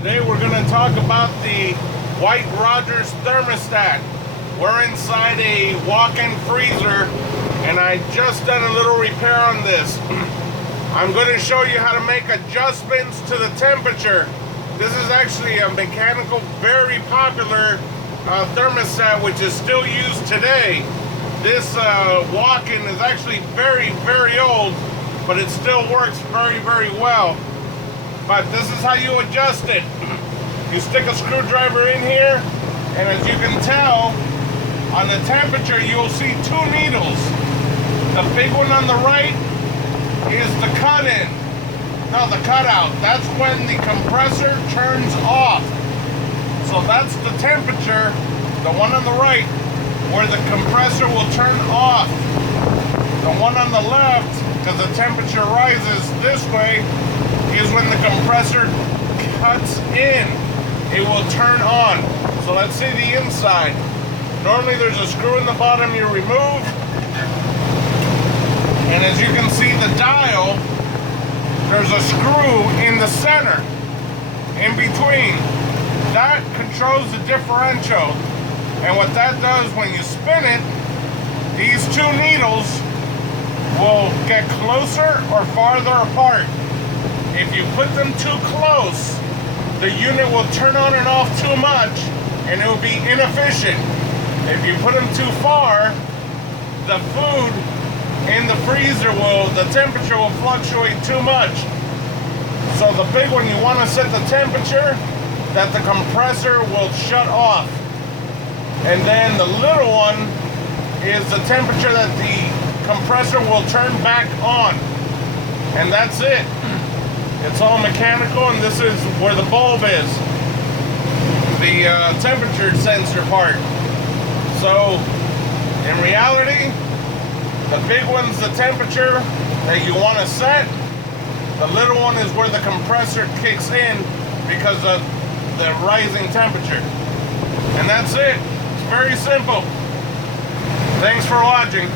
Today we're going to talk about the White Rodgers thermostat. We're inside a walk-in freezer and I just done a little repair on this. I'm going to show you how to make adjustments to the temperature. This is actually a mechanical, very popular thermostat which is still used today. This walk-in is actually very, very old, but it still works very, very well. But this is how you adjust it. You stick a screwdriver in here, and as you can tell, on the temperature, you'll see two needles. The big one on the right is the cut-in. No, the cutout. That's when the compressor turns off. So that's the temperature, the one on the right, where the compressor will turn off. The one on the left, because the temperature rises this way, is when the compressor cuts in. It will turn on. So let's see the inside. Normally there's a screw in the bottom you remove. And as you can see the dial, there's a screw in the center, in between. That controls the differential. And what that does when you spin it, these two needles will get closer or farther apart. If you put them too close, the unit will turn on and off too much and it will be inefficient. If you put them too far, the food in the freezer the temperature will fluctuate too much. So the big one, you want to set the temperature that the compressor will shut off. And then the little one is the temperature that the compressor will turn back on. And that's it. It's all mechanical, and this is where the bulb is. The temperature sensor part. So, in reality, the big one's the temperature that you want to set. The little one is where the compressor kicks in because of the rising temperature. And that's it. It's very simple. Thanks for watching.